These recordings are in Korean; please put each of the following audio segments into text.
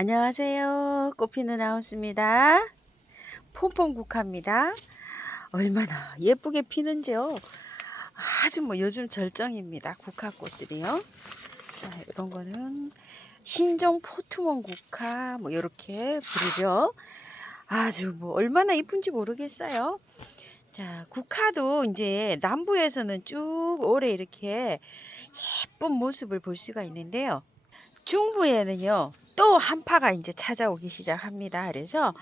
안녕하세요. 꽃피는 하우스입니다. 폼폼국화입니다. 얼마나 예쁘게 피는지요. 아주 요즘 절정입니다. 국화꽃들이요. 자, 이런 거는 신종 포트몬 국화 이렇게 부르죠. 아주 얼마나 이쁜지 모르겠어요. 자, 국화도 이제 남부에서는 쭉 오래 이렇게 예쁜 모습을 볼 수가 있는데요. 중부에는요 또 한파가 이제 찾아오기 시작합니다. 그래서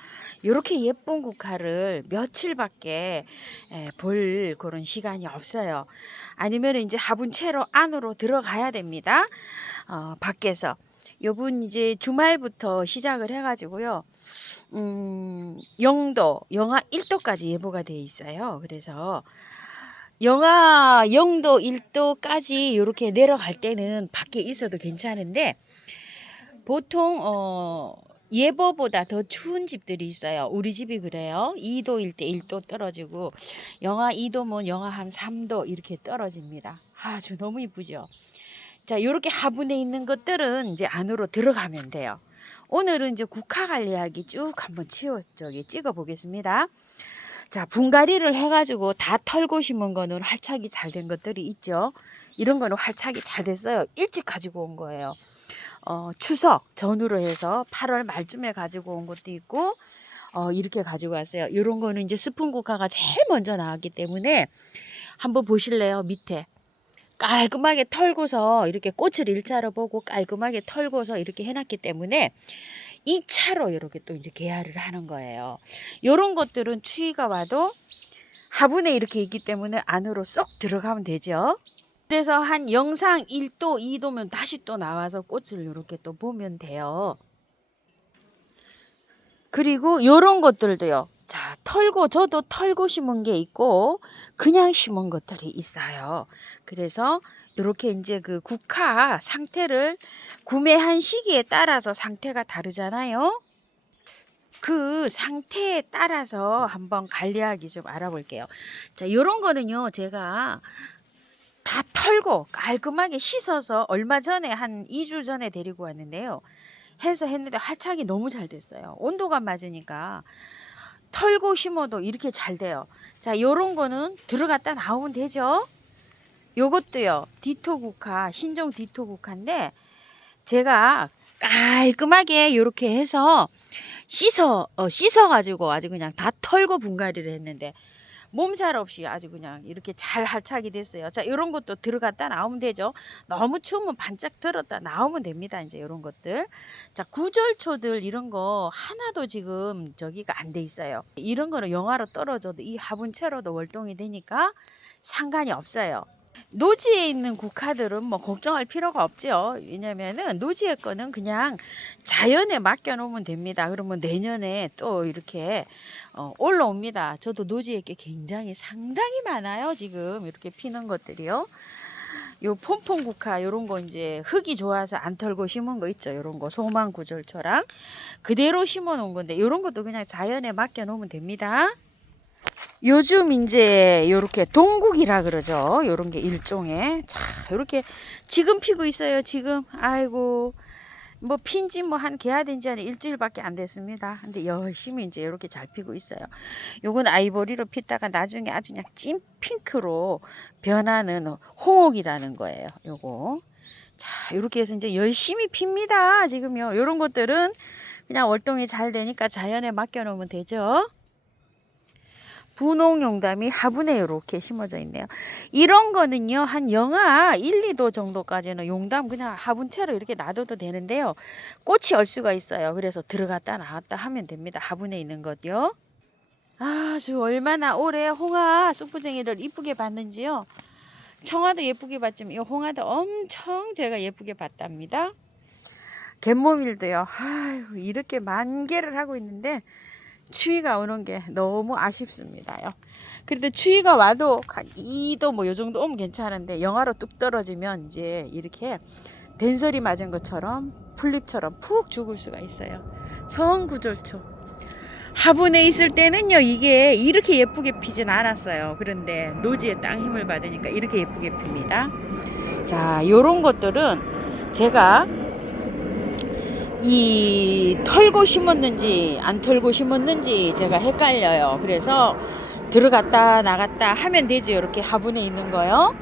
이렇게 예쁜 국화를 며칠밖에 볼 그런 시간이 없어요. 아니면 이제 화분채로 안으로 들어가야 됩니다. 밖에서 요번 이제 주말부터 시작을 해가지고요. 영도 영하 1도까지 예보가 돼 있어요. 그래서 영하 0도 1도까지 이렇게 내려갈 때는 밖에 있어도 괜찮은데 보통 예보보다 더 추운 집들이 있어요. 우리 집이 그래요. 2도일 때 1도 떨어지고 영하 2도면 영하 한 3도 이렇게 떨어집니다. 아주 너무 이쁘죠. 자, 이렇게 화분에 있는 것들은 이제 안으로 들어가면 돼요. 오늘은 이제 국화 관리하기 쭉 한번 찍어 보겠습니다. 자, 분갈이를 해가지고 다 털고 심은 거는 활착이 잘 된 것들이 있죠. 이런 거는 활착이 잘 됐어요. 일찍 가지고 온 거예요. 추석 전후로 해서 8월 말쯤에 가지고 온 것도 있고 이렇게 가지고 왔어요. 이런 거는 이제 스푼 국화가 제일 먼저 나왔기 때문에 한번 보실래요? 밑에 깔끔하게 털고서 이렇게 꽃을 1차로 보고 깔끔하게 털고서 이렇게 해놨기 때문에 2차로 이렇게 또 이제 개화를 하는 거예요. 이런 것들은 추위가 와도 화분에 이렇게 있기 때문에 안으로 쏙 들어가면 되죠. 그래서 한 영상 1도, 2도면 다시 또 나와서 꽃을 이렇게 또 보면 돼요. 그리고 이런 것들도요. 자, 저도 털고 심은 게 있고 그냥 심은 것들이 있어요. 그래서 이렇게 이제 그 국화 상태를 구매한 시기에 따라서 상태가 다르잖아요. 그 상태에 따라서 한번 관리하기 좀 알아볼게요. 자, 이런 거는요, 제가 다 털고 깔끔하게 씻어서 얼마 전에 한 2주 전에 데리고 왔는데요. 해서 했는데 활착이 너무 잘 됐어요. 온도가 맞으니까 털고 심어도 이렇게 잘 돼요. 자, 요런 거는 들어갔다 나오면 되죠. 요것도요. 디토국화, 신종 디토국화인데 제가 깔끔하게 이렇게 해서 씻어가지고 아주 그냥 다 털고 분갈이를 했는데 몸살 없이 아주 그냥 이렇게 잘 활착이 됐어요. 자, 이런 것도 들어갔다 나오면 되죠. 너무 추우면 반짝 들었다 나오면 됩니다. 이제 이런 것들. 자, 구절초들 이런 거 하나도 지금 저기가 안 돼 있어요. 이런 거는 영하로 떨어져도 이 화분채로도 월동이 되니까 상관이 없어요. 노지에 있는 국화들은 걱정할 필요가 없죠. 왜냐면은 노지의 거는 그냥 자연에 맡겨 놓으면 됩니다. 그러면 내년에 또 이렇게 올라옵니다. 저도 노지에 게 굉장히 상당히 많아요. 지금 이렇게 피는 것들이요. 요 폼폼 국화 요런 거 이제 흙이 좋아서 안 털고 심은 거 있죠. 요런 거 소망 구절초랑 그대로 심어 놓은 건데 요런 것도 그냥 자연에 맡겨 놓으면 됩니다. 요즘 이제 요렇게 동국이라 그러죠. 요런 게 일종의 자 요렇게 지금 피고 있어요. 지금 아이고 핀지 한 개화된 지 한 일주일밖에 안 됐습니다. 근데 열심히 이제 이렇게 잘 피고 있어요. 요건 아이보리로 피다가 나중에 아주 그냥 찐 핑크로 변하는 홍옥이라는 거예요. 요거 자 이렇게 해서 이제 열심히 핍니다. 지금요. 요런 것들은 그냥 월동이 잘 되니까 자연에 맡겨 놓으면 되죠. 분홍 용담이 화분에 이렇게 심어져 있네요. 이런 거는요 한 영하 1, 2도 정도까지는 용담 그냥 화분채로 이렇게 놔둬도 되는데요. 꽃이 얼 수가 있어요. 그래서 들어갔다 나왔다 하면 됩니다. 화분에 있는 것요. 아주 얼마나 오래 홍화 쑥부쟁이를 이쁘게 봤는지요. 청화도 예쁘게 봤지만 이 홍화도 엄청 제가 예쁘게 봤답니다. 갯모밀도요. 아유, 이렇게 만 개를 하고 있는데 추위가 오는 게 너무 아쉽습니다요. 그래도 추위가 와도 한 2도 요 정도 오면 괜찮은데 영하로 뚝 떨어지면 이제 이렇게 된소리 맞은 것처럼 풀잎처럼 푹 죽을 수가 있어요. 성구절초 화분에 있을 때는요 이게 이렇게 예쁘게 피진 않았어요. 그런데 노지의 땅 힘을 받으니까 이렇게 예쁘게 핍니다. 자, 요런 것들은 제가 이 털고 심었는지 안 털고 심었는지 제가 헷갈려요. 그래서 들어갔다 나갔다 하면 되죠. 이렇게 화분에 있는 거요.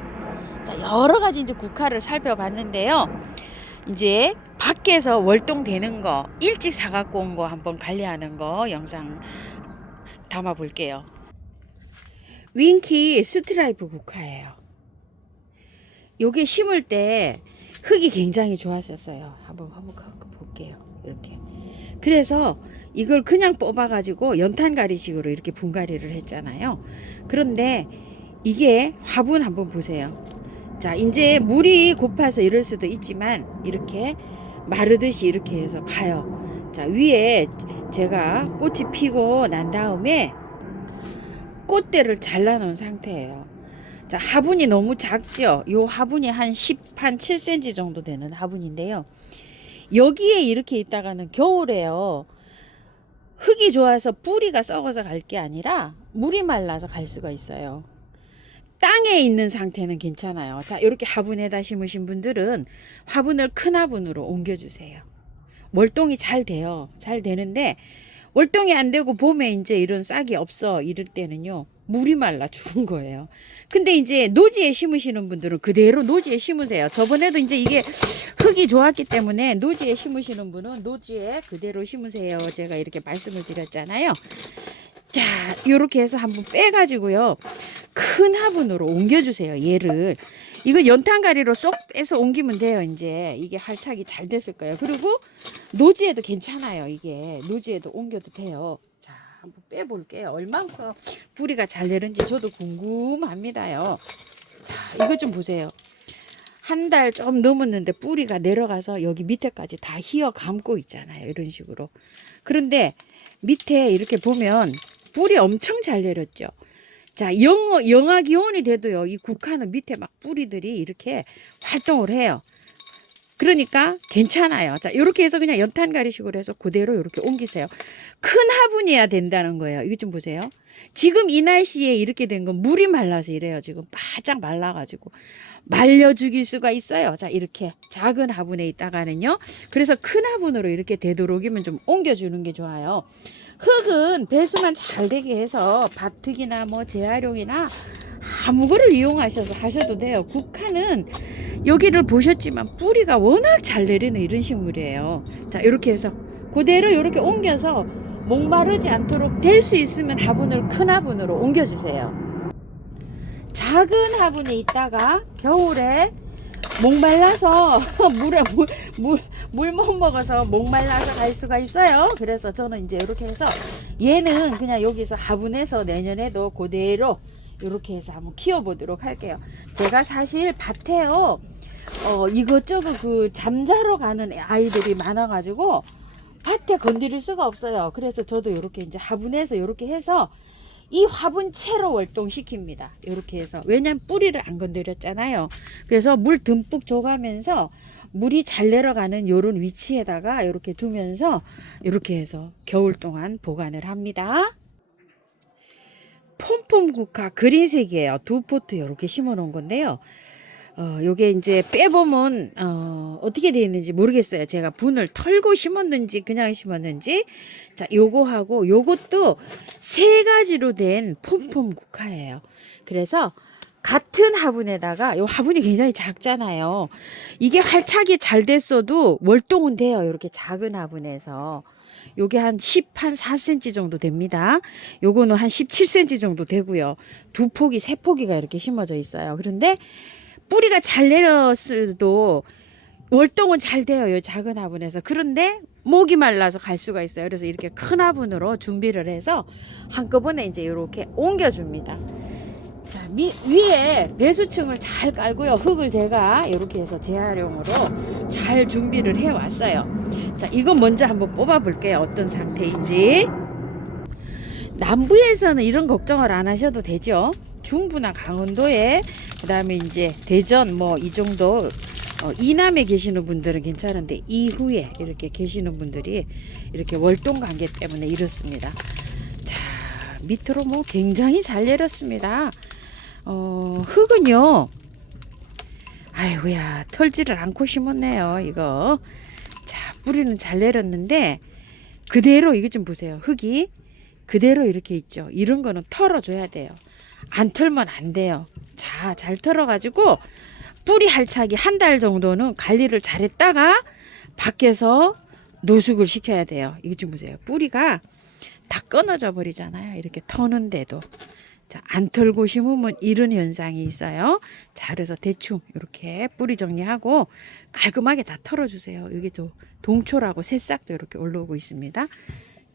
자, 여러 가지 이제 국화를 살펴봤는데요. 이제 밖에서 월동되는 거, 일찍 사갖고 온 거 한번 관리하는 거 영상 담아 볼게요. 윙키 스트라이프 국화예요. 요게 심을 때 흙이 굉장히 좋았었어요. 한번 볼게요. 이렇게. 그래서 이걸 그냥 뽑아가지고 연탄가리식으로 이렇게 분갈이를 했잖아요. 그런데 이게 화분 한번 보세요. 자, 이제 물이 고파서 이럴 수도 있지만 이렇게 마르듯이 이렇게 해서 가요. 자, 위에 제가 꽃이 피고 난 다음에 꽃대를 잘라 놓은 상태예요. 자, 화분이 너무 작죠? 요 화분이 한 7cm 정도 되는 화분인데요. 여기에 이렇게 있다가는 겨울에요. 흙이 좋아서 뿌리가 썩어서 갈 게 아니라 물이 말라서 갈 수가 있어요. 땅에 있는 상태는 괜찮아요. 자, 이렇게 화분에다 심으신 분들은 화분을 큰 화분으로 옮겨주세요. 월동이 잘 돼요. 잘 되는데 월동이 안 되고 봄에 이제 이런 싹이 없어 이럴 때는요, 물이 말라 죽은 거예요. 근데 이제 노지에 심으시는 분들은 그대로 노지에 심으세요. 저번에도 이제 이게 흙이 좋았기 때문에 노지에 심으시는 분은 노지에 그대로 심으세요. 제가 이렇게 말씀을 드렸잖아요. 자, 요렇게 해서 한번 빼가지고요, 큰 화분으로 옮겨주세요. 얘를. 이거 연탄가리로 쏙 빼서 옮기면 돼요. 이제 이게 활착이 잘 됐을 거예요. 그리고 노지에도 괜찮아요. 이게 노지에도 옮겨도 돼요. 자, 한번 빼볼게요. 얼만큼 뿌리가 잘 내는지 저도 궁금합니다요. 자, 이것 좀 보세요. 한 달 좀 넘었는데 뿌리가 내려가서 여기 밑에까지 다 휘어 감고 있잖아요. 이런 식으로. 그런데 밑에 이렇게 보면 뿌리 엄청 잘 내렸죠. 자, 영하 기온이 돼도요, 이 국화는 밑에 막 뿌리들이 이렇게 활동을 해요. 그러니까 괜찮아요. 자, 이렇게 해서 그냥 연탄가리식으로 해서 그대로 이렇게 옮기세요. 큰 화분이어야 된다는 거예요. 이거 좀 보세요. 지금 이 날씨에 이렇게 된 건 물이 말라서 이래요. 지금 바짝 말라가지고 말려 죽일 수가 있어요. 자, 이렇게 작은 화분에 있다가는요, 그래서 큰 화분으로 이렇게 되도록이면 좀 옮겨주는 게 좋아요. 흙은 배수만 잘 되게 해서 밭흙이나 뭐 재활용이나 아무 거를 이용하셔서 하셔도 돼요. 국화는 여기를 보셨지만 뿌리가 워낙 잘 내리는 이런 식물이에요. 자, 이렇게 해서 그대로 이렇게 옮겨서 목마르지 않도록 될 수 있으면 화분을 큰 화분으로 옮겨주세요. 작은 화분에 있다가 겨울에 목말라서 물 못 먹어서 목말라서 갈 수가 있어요. 그래서 저는 이제 이렇게 해서 얘는 그냥 여기서 화분에서 내년에도 그대로 이렇게 해서 한번 키워보도록 할게요. 제가 사실 밭에요, 이것저것 그 잠자러 가는 아이들이 많아가지고 밭에 건드릴 수가 없어요. 그래서 저도 이렇게 이제 화분에서 이렇게 해서 이 화분채로 월동시킵니다. 이렇게 해서. 왜냐면 뿌리를 안 건드렸잖아요. 그래서 물 듬뿍 줘가면서 물이 잘 내려가는 요런 위치에다가 이렇게 두면서 이렇게 해서 겨울 동안 보관을 합니다. 폼폼 국화 그린색이에요. 두 포트 이렇게 심어 놓은 건데요. 요게 이제 빼보면 어떻게 되어 있는지 모르겠어요. 제가 분을 털고 심었는지 그냥 심었는지. 자, 요거하고 요것도 세 가지로 된 폼폼 국화예요. 그래서 같은 화분에다가, 요 화분이 굉장히 작잖아요. 이게 활착이 잘 됐어도 월동은 돼요. 이렇게 작은 화분에서. 요게 한 4cm 정도 됩니다. 요거는 한 17cm 정도 되고요. 두 포기, 세 포기가 이렇게 심어져 있어요. 그런데 뿌리가 잘 내렸어도 월동은 잘 돼요. 요 작은 화분에서. 그런데 목이 말라서 갈 수가 있어요. 그래서 이렇게 큰 화분으로 준비를 해서 한꺼번에 이제 이렇게 옮겨줍니다. 자, 위에 배수층을 잘 깔고요. 흙을 제가 이렇게 해서 재활용으로 잘 준비를 해 왔어요. 자, 이거 먼저 한번 뽑아 볼게요. 어떤 상태인지. 남부에서는 이런 걱정을 안 하셔도 되죠. 중부나 강원도에, 그 다음에 이제 대전 뭐 이 정도, 이남에 계시는 분들은 괜찮은데 이후에 이렇게 계시는 분들이 이렇게 월동 관계 때문에 이렇습니다. 자, 밑으로 뭐 굉장히 잘 내렸습니다. 흙은요, 아이고야, 털지를 않고 심었네요. 이거. 자, 뿌리는 잘 내렸는데 그대로 이거 좀 보세요. 흙이 그대로 이렇게 있죠. 이런 거는 털어줘야 돼요. 안 털면 안 돼요. 자, 잘 털어가지고 뿌리 할차기 한 달 정도는 관리를 잘했다가 밖에서 노숙을 시켜야 돼요. 이거 좀 보세요. 뿌리가 다 끊어져 버리잖아요. 이렇게 터는데도. 자, 안 털고 심으면 이런 현상이 있어요. 자, 그래서 대충 이렇게 뿌리 정리하고 깔끔하게 다 털어주세요. 여기도 동초라고 새싹도 이렇게 올라오고 있습니다.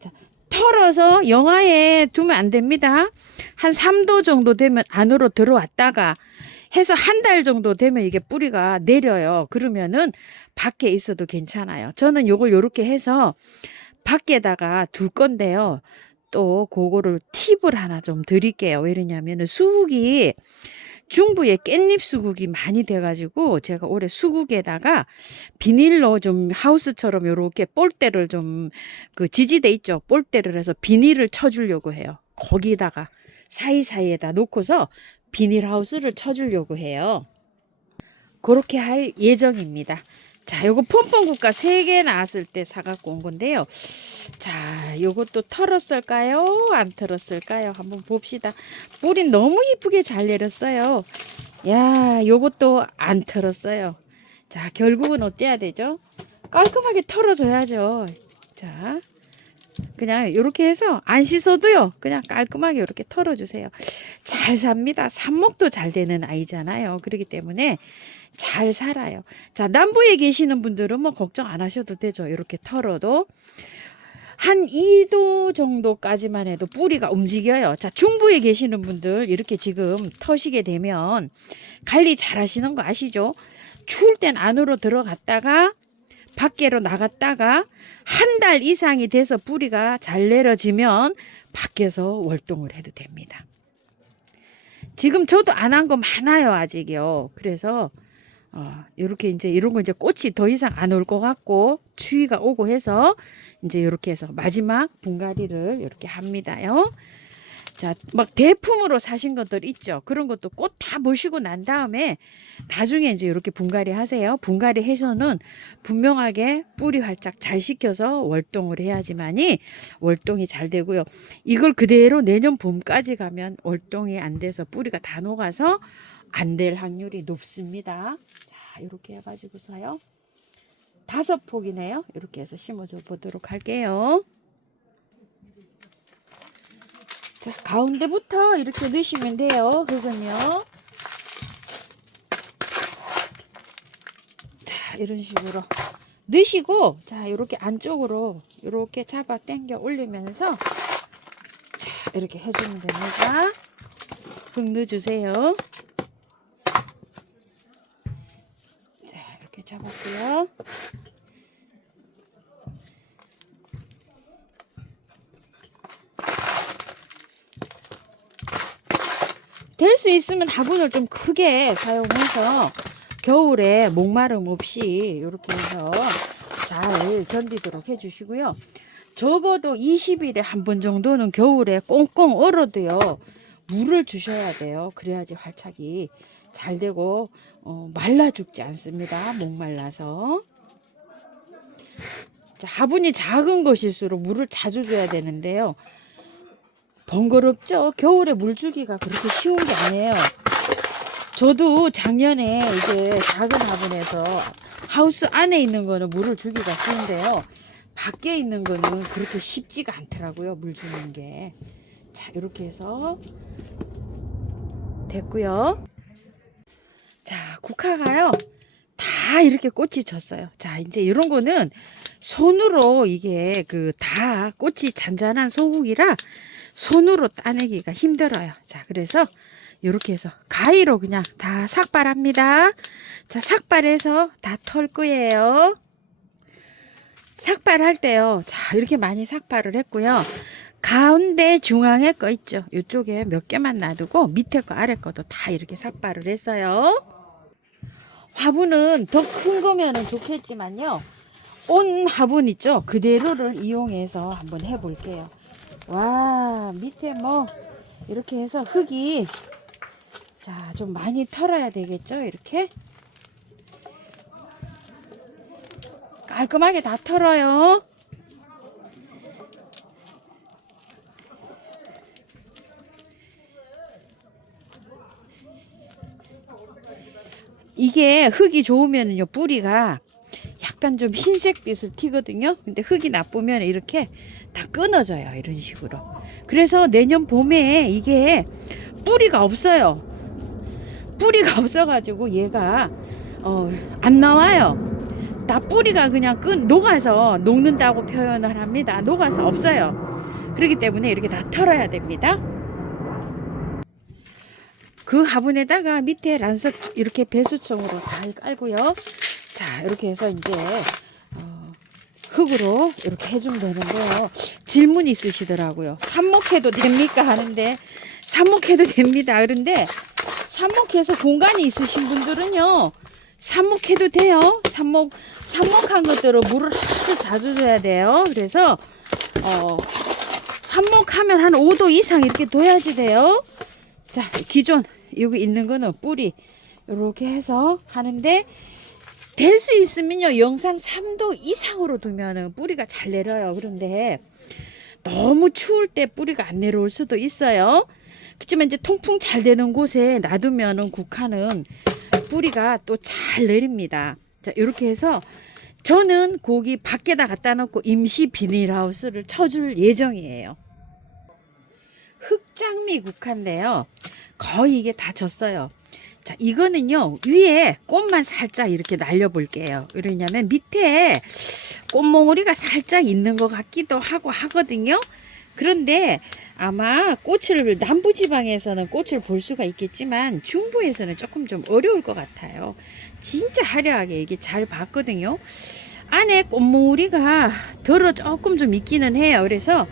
자, 털어서 영하에 두면 안 됩니다. 한 3도 정도 되면 안으로 들어왔다가 해서 한 달 정도 되면 이게 뿌리가 내려요. 그러면은 밖에 있어도 괜찮아요. 저는 요걸 요렇게 해서 밖에다가 둘 건데요. 또 그거를 팁을 하나 좀 드릴게요. 왜 이러냐면은 수국이 중부에 깻잎 수국이 많이 돼가지고 제가 올해 수국에다가 비닐로 좀 하우스처럼 요렇게 볼대를 좀 그 지지대 있죠. 볼대를 해서 비닐을 쳐주려고 해요. 거기다가 사이사이에다 놓고서 비닐하우스를 쳐주려고 해요. 그렇게 할 예정입니다. 자, 요거 폼폼국가 3개 나왔을 때 사갖고 온 건데요. 자, 요것도 털었을까요? 안 털었을까요? 한번 봅시다. 뿌리 너무 이쁘게 잘 내렸어요. 야, 요것도 안 털었어요. 자, 결국은 어때야 되죠? 깔끔하게 털어줘야죠. 자, 그냥 이렇게 해서 안 씻어도요. 그냥 깔끔하게 이렇게 털어주세요. 잘 삽니다. 삽목도 잘 되는 아이잖아요. 그렇기 때문에 잘 살아요. 자, 남부에 계시는 분들은 뭐 걱정 안 하셔도 되죠. 이렇게 털어도. 한 2도 정도까지만 해도 뿌리가 움직여요. 자, 중부에 계시는 분들 이렇게 지금 터시게 되면 관리 잘 하시는 거 아시죠? 추울 땐 안으로 들어갔다가 밖으로 나갔다가 한 달 이상이 돼서 뿌리가 잘 내려지면 밖에서 월동을 해도 됩니다. 지금 저도 안 한 거 많아요, 아직요. 그래서 이렇게 이제 이런 거 이제 꽃이 더 이상 안 올 것 같고 추위가 오고 해서 이제 이렇게 해서 마지막 분갈이를 이렇게 합니다요. 자, 막 대품으로 사신 것들 있죠. 그런 것도 꽃 다 보시고 난 다음에 나중에 이제 이렇게 분갈이 하세요. 분갈이 해서는 분명하게 뿌리 활짝 잘 식혀서 월동을 해야지만이 월동이 잘 되고요. 이걸 그대로 내년 봄까지 가면 월동이 안 돼서 뿌리가 다 녹아서 안 될 확률이 높습니다. 자, 이렇게 해가지고서요. 5폭이네요. 이렇게 해서 심어줘 보도록 할게요. 자, 가운데부터 이렇게 넣으시면 돼요. 흙은요. 자, 이런 식으로 넣으시고, 자, 이렇게 안쪽으로 이렇게 잡아 당겨 올리면서 자, 이렇게 해주면 됩니다. 흙 넣어주세요. 자, 이렇게 잡았고요. 될 수 있으면 화분을 좀 크게 사용해서 겨울에 목마름 없이 이렇게 해서 잘 견디도록 해주시고요. 적어도 20일에 한 번 정도는 겨울에 꽁꽁 얼어도요. 물을 주셔야 돼요. 그래야지 활착이 잘 되고 말라 죽지 않습니다. 목말라서. 자, 화분이 작은 것일수록 물을 자주 줘야 되는데요. 번거롭죠. 겨울에 물 주기가 그렇게 쉬운 게 아니에요. 저도 작년에 이제 작은 화분에서 하우스 안에 있는 거는 물을 주기가 쉬운데요. 밖에 있는 거는 그렇게 쉽지가 않더라고요. 물 주는 게. 자, 이렇게 해서 됐고요. 자, 국화가요. 다 이렇게 꽃이 졌어요. 자, 이제 이런 거는 손으로 이게 다 꽃이 잔잔한 소국이라 손으로 따내기가 힘들어요. 자, 그래서 이렇게 해서 가위로 그냥 다 삭발합니다. 자, 삭발해서 다 털 거예요. 삭발할 때요. 자, 이렇게 많이 삭발을 했고요. 가운데 중앙에 거 있죠. 이쪽에 몇 개만 놔두고 밑에 거 아래 거도 다 이렇게 삭발을 했어요. 화분은 더 큰 거면은 좋겠지만요. 온 화분 있죠. 그대로를 이용해서 한번 해볼게요. 와, 밑에 뭐 이렇게 해서 흙이 자, 좀 많이 털어야 되겠죠. 이렇게 깔끔하게 다 털어요. 이게 흙이 좋으면요 뿌리가 약간 좀 흰색빛을 튀거든요. 근데 흙이 나쁘면 이렇게 다 끊어져요. 이런 식으로. 그래서 내년 봄에 이게 뿌리가 없어요. 뿌리가 없어가지고 얘가 안 나와요. 다 뿌리가 그냥 녹아서 녹는다고 표현을 합니다. 녹아서 없어요. 그렇기 때문에 이렇게 다 털어야 됩니다. 그 화분에다가 밑에 란석 이렇게 배수청으로 잘 깔고요. 자, 이렇게 해서 이제 흙으로 이렇게 해주면 되는데요. 질문 있으시더라고요. 삽목해도 됩니까? 하는데 삽목해도 됩니다. 그런데 삽목해서 공간이 있으신 분들은요. 삽목해도 돼요. 삽목한 것대로 물을 아주 자주 줘야 돼요. 그래서 삽목하면 한 5도 이상 이렇게 둬야지 돼요. 자, 기존 여기 있는 거는 뿌리 이렇게 해서 하는데 될 수 있으면요 영상 3도 이상으로 두면은 뿌리가 잘 내려요. 그런데 너무 추울 때 뿌리가 안 내려올 수도 있어요. 그렇지만 이제 통풍 잘 되는 곳에 놔두면은 국화는 뿌리가 또 잘 내립니다. 자, 이렇게 해서 저는 고기 밖에다 갖다 놓고 임시 비닐하우스를 쳐줄 예정이에요. 흑장미 국화인데요. 거의 이게 다 졌어요. 자, 이거는요 위에 꽃만 살짝 이렇게 날려볼게요. 왜냐면 밑에 꽃몽우리가 살짝 있는 것 같기도 하고 하거든요. 그런데 아마 꽃을 남부지방에서는 꽃을 볼 수가 있겠지만 중부에서는 조금 좀 어려울 것 같아요. 진짜 화려하게 이게 잘 봤거든요. 안에 꽃몽우리가 덜어 조금 좀 있기는 해요. 그래서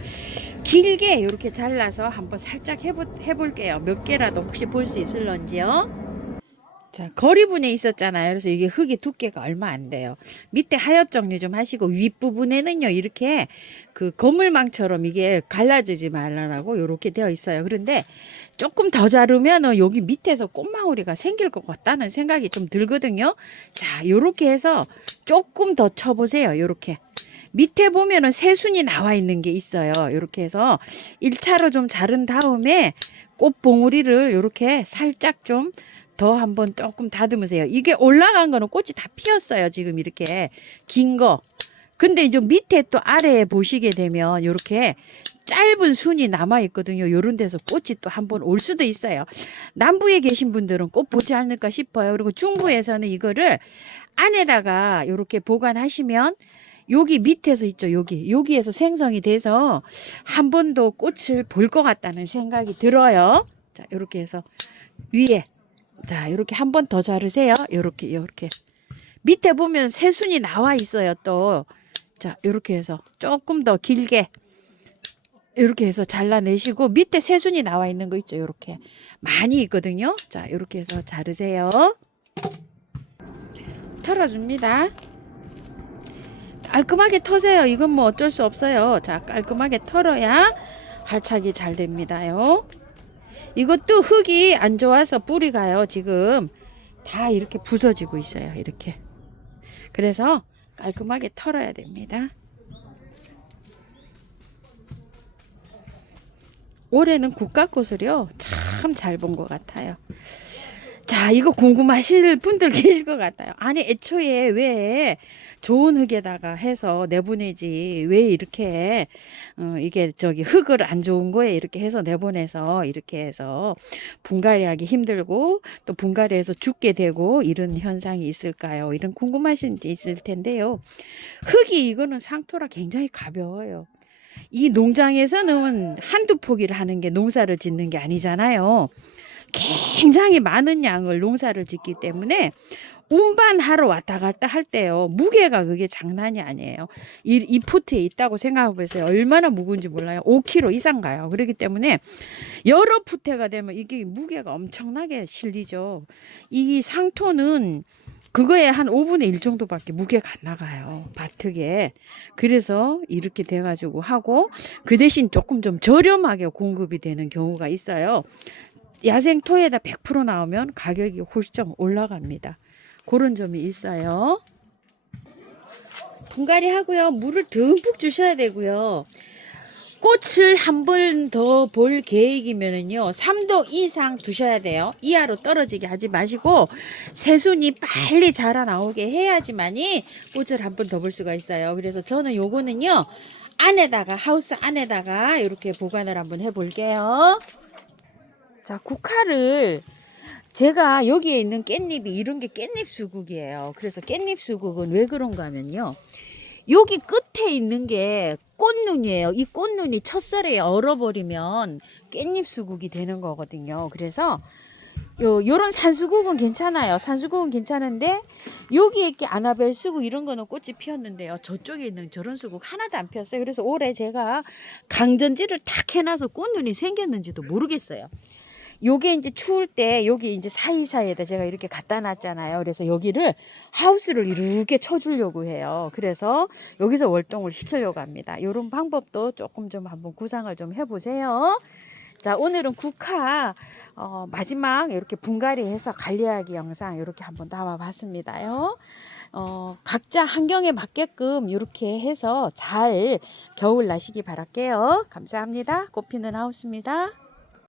길게 이렇게 잘라서 한번 살짝 해볼게요. 몇 개라도 혹시 볼 수 있을런지요. 자, 거리분에 있었잖아요. 그래서 이게 흙이 두께가 얼마 안 돼요. 밑에 하엽 정리 좀 하시고 윗부분에는요 이렇게 그 거물망처럼 이게 갈라지지 말라고 이렇게 되어 있어요. 그런데 조금 더 자르면 여기 밑에서 꽃망울이가 생길 것 같다는 생각이 좀 들거든요. 자, 요렇게 해서 조금 더 쳐보세요. 요렇게 밑에 보면은 새순이 나와 있는 게 있어요. 이렇게 해서 1차로 좀 자른 다음에 꽃봉우리를 이렇게 살짝 좀 더 한번 조금 다듬으세요. 이게 올라간 거는 꽃이 다 피었어요. 지금 이렇게 긴 거. 근데 이제 밑에 또 아래에 보시게 되면 이렇게 짧은 순이 남아 있거든요. 요런 데서 꽃이 또 한번 올 수도 있어요. 남부에 계신 분들은 꽃 보지 않을까 싶어요. 그리고 중부에서는 이거를 안에다가 이렇게 보관하시면 여기 밑에서 있죠. 여기에서 생성이 돼서 한 번 더 꽃을 볼 것 같다는 생각이 들어요. 자, 이렇게 해서 위에 자, 이렇게 한 번 더 자르세요. 이렇게 밑에 보면 새순이 나와 있어요. 또 자, 이렇게 해서 조금 더 길게 이렇게 해서 잘라내시고 밑에 새순이 나와 있는 거 있죠. 이렇게 많이 있거든요. 자, 이렇게 해서 자르세요. 털어줍니다. 깔끔하게 터세요. 이건 뭐 어쩔 수 없어요. 자, 깔끔하게 털어야 활착이 잘 됩니다요. 이것도 흙이 안 좋아서 뿌리가요. 지금 다 이렇게 부서지고 있어요. 이렇게. 그래서 깔끔하게 털어야 됩니다. 올해는 국화꽃을요. 참 잘 본 것 같아요. 자, 이거 궁금하실 분들 계실 것 같아요. 아니, 애초에 왜 좋은 흙에다가 해서 내보내지, 왜 이렇게, 이게 흙을 안 좋은 거에 이렇게 해서 내보내서 이렇게 해서 분갈이하기 힘들고 또 분갈이해서 죽게 되고 이런 현상이 있을까요? 이런 궁금하신 지 있을 텐데요. 흙이 이거는 상토라 굉장히 가벼워요. 이 농장에서는 한두 포기를 하는 게 농사를 짓는 게 아니잖아요. 굉장히 많은 양을 농사를 짓기 때문에 운반하러 왔다 갔다 할 때요. 무게가 그게 장난이 아니에요. 이 포트에 있다고 생각해 보세요. 얼마나 무거운지 몰라요. 5kg 이상 가요. 그렇기 때문에 여러 포트가 되면 이게 무게가 엄청나게 실리죠. 이 상토는 그거에 한 5분의 1 정도밖에 무게가 안 나가요. 바트게. 그래서 이렇게 돼가지고 하고 그 대신 조금 좀 저렴하게 공급이 되는 경우가 있어요. 야생 토에다 100% 나오면 가격이 훨씬 올라갑니다. 그런 점이 있어요. 분갈이 하고요. 물을 듬뿍 주셔야 되고요. 꽃을 한 번 더 볼 계획이면은요, 3도 이상 두셔야 돼요. 이하로 떨어지게 하지 마시고, 새순이 빨리 자라 나오게 해야지만이 꽃을 한 번 더 볼 수가 있어요. 그래서 저는 요거는요, 안에다가, 하우스 안에다가 이렇게 보관을 한번 해 볼게요. 자, 국화를 제가 여기에 있는 깻잎이 이런 게 깻잎 수국이에요. 그래서 깻잎 수국은 왜 그런가 하면요. 여기 끝에 있는 게 꽃눈이에요. 이 꽃눈이 첫설에 얼어버리면 깻잎 수국이 되는 거거든요. 그래서 요런 산수국은 괜찮아요. 산수국은 괜찮은데 여기에 이렇게 아나벨 수국 이런 거는 꽃이 피었는데요. 저쪽에 있는 저런 수국 하나도 안 피었어요. 그래서 올해 제가 강전지를 탁 해놔서 꽃눈이 생겼는지도 모르겠어요. 요게 이제 추울 때 여기 이제 사이사이에다 제가 이렇게 갖다 놨잖아요. 그래서 여기를 하우스를 이렇게 쳐주려고 해요. 그래서 여기서 월동을 시키려고 합니다. 요런 방법도 조금 좀 한번 구상을 좀 해보세요. 자, 오늘은 국화 마지막 이렇게 분갈이 해서 관리하기 영상 이렇게 한번 담아봤습니다요. 각자 환경에 맞게끔 이렇게 해서 잘 겨울 나시기 바랄게요. 감사합니다. 꽃피는 하우스입니다.